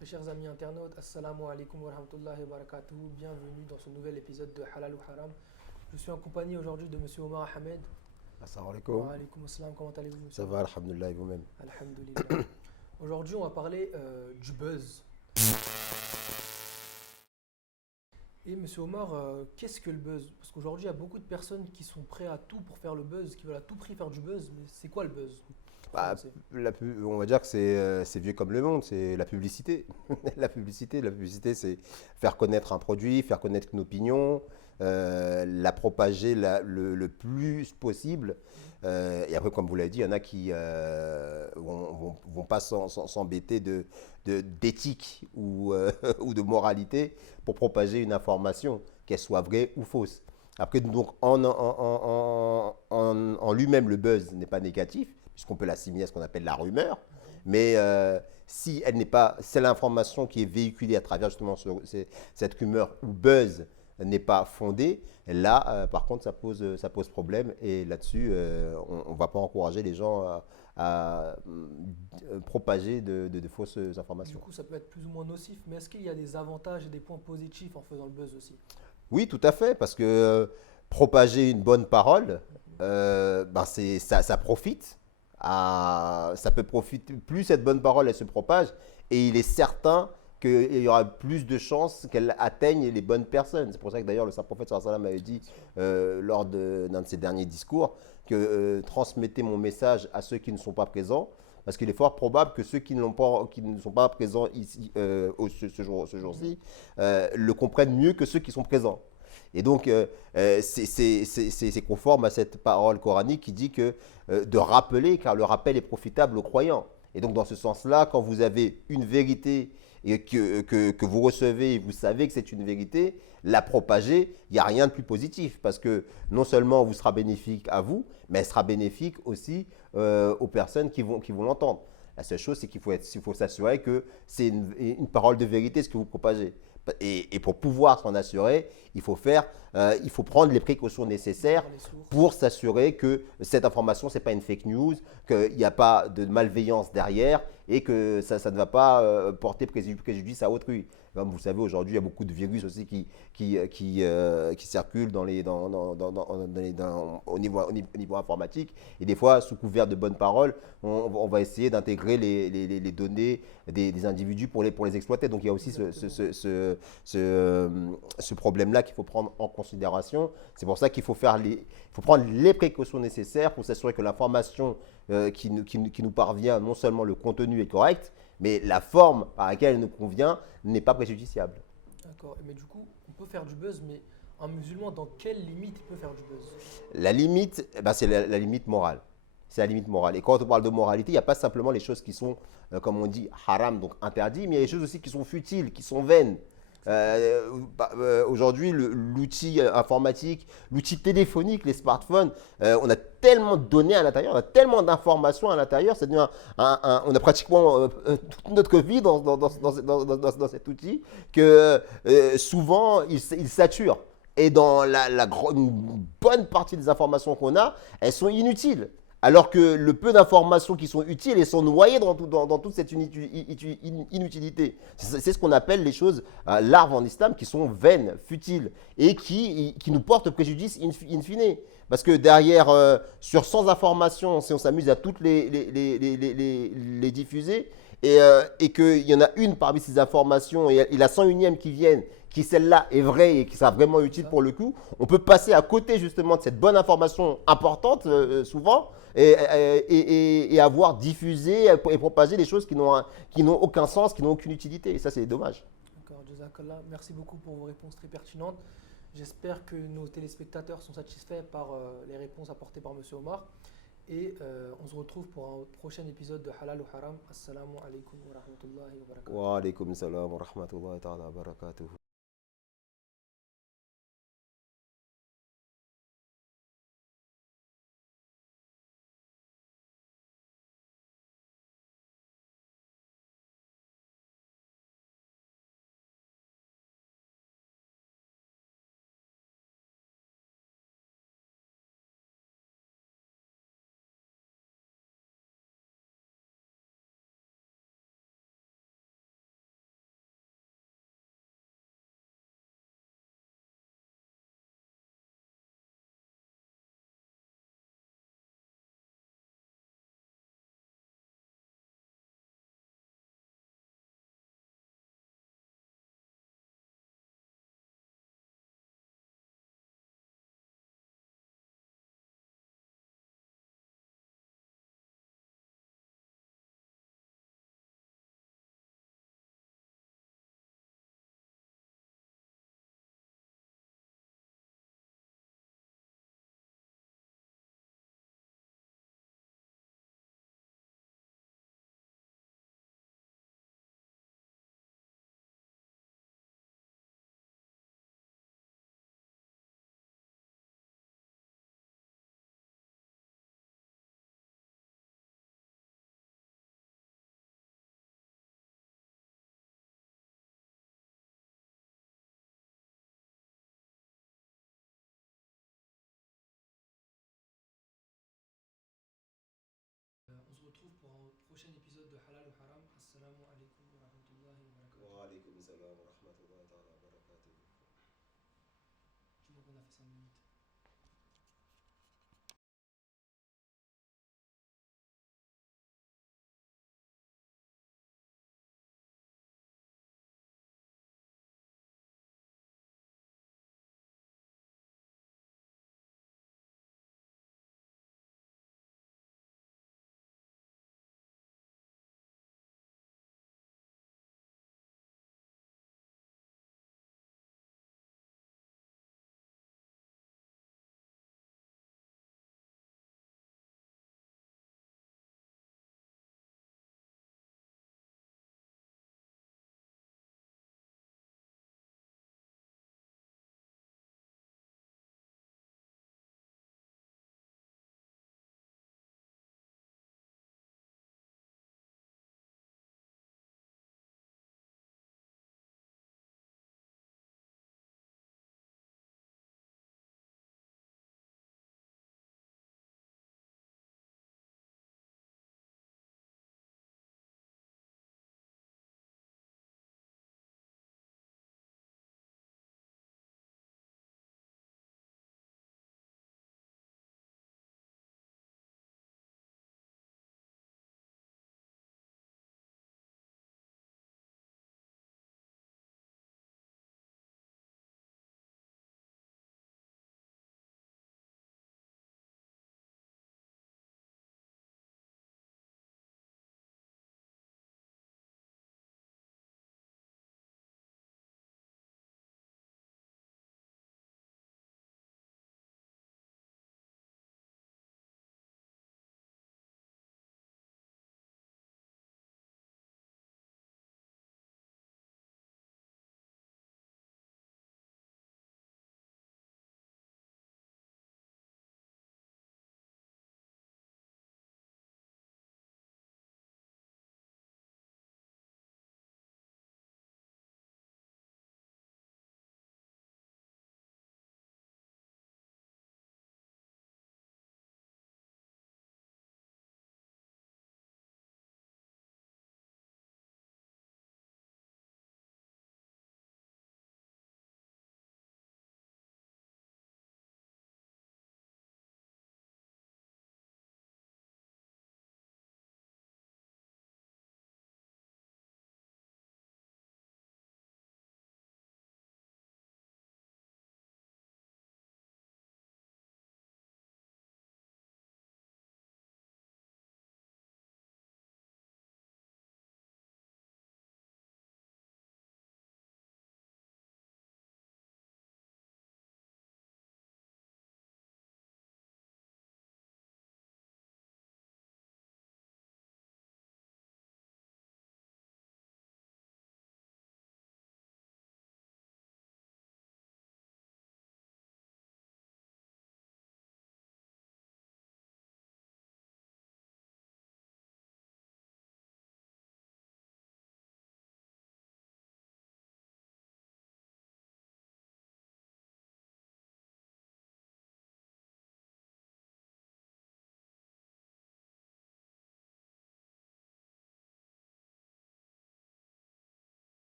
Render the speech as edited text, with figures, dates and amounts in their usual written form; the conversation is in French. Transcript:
Très chers amis internautes, Assalamu alaikum wa rahmatullahi wa barakatuh. Bienvenue dans ce nouvel épisode de Halal ou Haram. Je suis en compagnie aujourd'hui de Monsieur Omar Ahmed. Assalamu alaikum. Wa alaikum assalam, comment allez-vous Ça Monsieur va, Omar? alhamdulillah, et vous-même? Alhamdulillah. Aujourd'hui, on va parler du buzz. Et Monsieur Omar, qu'est-ce que le buzz? Parce qu'aujourd'hui, il y a beaucoup de personnes qui sont prêtes à tout pour faire le buzz, qui veulent à tout prix faire du buzz. Mais c'est quoi le buzz? Pour Bah, commencer. on va dire que c'est vieux comme le monde, c'est la publicité. La publicité, c'est faire connaître un produit, faire connaître une opinion, la propager le plus possible. Et après, comme vous l'avez dit, il y en a qui vont pas s'embêter d'éthique ou de moralité pour propager une information, qu'elle soit vraie ou fausse. Après, donc, en lui-même, le buzz n'est pas négatif, puisqu'on peut l'assimiler à ce qu'on appelle la rumeur. Mais si elle n'est pas, c'est l'information qui est véhiculée à travers justement cette rumeur ou buzz n'est pas fondée, là, par contre, ça pose problème. Et là-dessus, on ne va pas encourager les gens à propager de fausses Du informations. coup, ça peut être plus ou moins nocif, mais est-ce qu'il y a des avantages et des points positifs en faisant le buzz aussi? Oui, tout à fait, parce que propager une bonne parole, ben ça profite. Ça peut profiter, plus cette bonne parole elle se propage, et il est certain qu'il y aura plus de chances qu'elle atteigne les bonnes personnes. C'est pour ça que d'ailleurs le saint prophète sallallahu alayhi wa sallam avait dit lors d'un de ses derniers discours que transmettez mon message à ceux qui ne sont pas présents, parce qu'il est fort probable que ceux qui ne sont pas présents ici ce jour-ci le comprennent mieux que ceux qui sont présents. Et donc, c'est conforme à cette parole coranique qui dit que de rappeler, car le rappel est profitable aux croyants. Et donc, dans ce sens-là, quand vous avez une vérité et que vous recevez et vous savez que c'est une vérité, la propager, il n'y a rien de plus positif. Parce que non seulement vous sera bénéfique à vous, mais elle sera bénéfique aussi aux personnes qui vont l'entendre. La seule chose, c'est qu'il faut s'assurer que c'est une parole de vérité ce que vous propagez. Et pour pouvoir s'en assurer, il faut prendre les précautions nécessaires Voir les sources. pour s'assurer que cette information, ce n'est pas une fake news, qu'il n'y a pas de malveillance derrière et que ça ne va pas porter préjudice à autrui. Comme vous le savez, aujourd'hui, il y a beaucoup de virus aussi qui circulent au niveau informatique. Et des fois, sous couvert de bonnes paroles, on va essayer d'intégrer les données des individus pour les exploiter. Donc il y a aussi Exactement. ce problème-là qu'il faut prendre en considération. C'est pour ça qu'il faut prendre les précautions nécessaires pour s'assurer que l'information qui nous parvient, non seulement le contenu est correct, mais la forme par laquelle elle nous convient n'est pas préjudiciable. D'accord. Mais du coup, on peut faire du buzz, mais un musulman, dans quelle limite il peut faire du buzz? La limite, eh ben, c'est la limite morale. C'est la limite morale. Et quand on parle de moralité, il n'y a pas simplement les choses qui sont, comme on dit, haram, donc interdites, mais il y a les choses aussi qui sont futiles, qui sont vaines. C'est-à-dire? Aujourd'hui, l'outil informatique, l'outil téléphonique, les smartphones, on a tellement de données à l'intérieur, on a tellement d'informations à l'intérieur, c'est-à-dire on a pratiquement toute notre vie dans cet outil que souvent il sature. Et dans une bonne partie des informations qu'on a, elles sont inutiles. Alors que le peu d'informations qui sont utiles, elles sont noyées dans toute cette inutilité. C'est ce qu'on appelle les choses, larves en islam, qui sont vaines, futiles, et qui nous portent préjudice in fine. Parce que derrière, sur 100 informations, si on s'amuse à toutes les diffuser, et qu'il y en a une parmi ces informations, et la 101e qui vienne, qui celle-là est vraie et qui sera vraiment C'est utile ça. pour le coup, on peut passer à côté justement de cette bonne information importante souvent et avoir diffusé et propagé des choses qui n'ont aucun sens, qui n'ont aucune utilité. Et ça, c'est dommage. D'accord, Jazakallah. Merci beaucoup pour vos réponses très pertinentes. J'espère que nos téléspectateurs sont satisfaits par les réponses apportées par Monsieur Omar. Et on se retrouve pour un prochain épisode de Halal ou Haram. Assalamu alaikum wa rahmatullahi wa barakatuh. Wa alaikum salam wa rahmatullahi ta'ala wa barakatuh. prochain épisode de Halal ou Haram. Assalamu alaikum wa rahmatullahi wa barakatuh. Wa alaykum salam wa rahmatullahi wa barakatuh. Je vois qu'on a fait 5 minutes.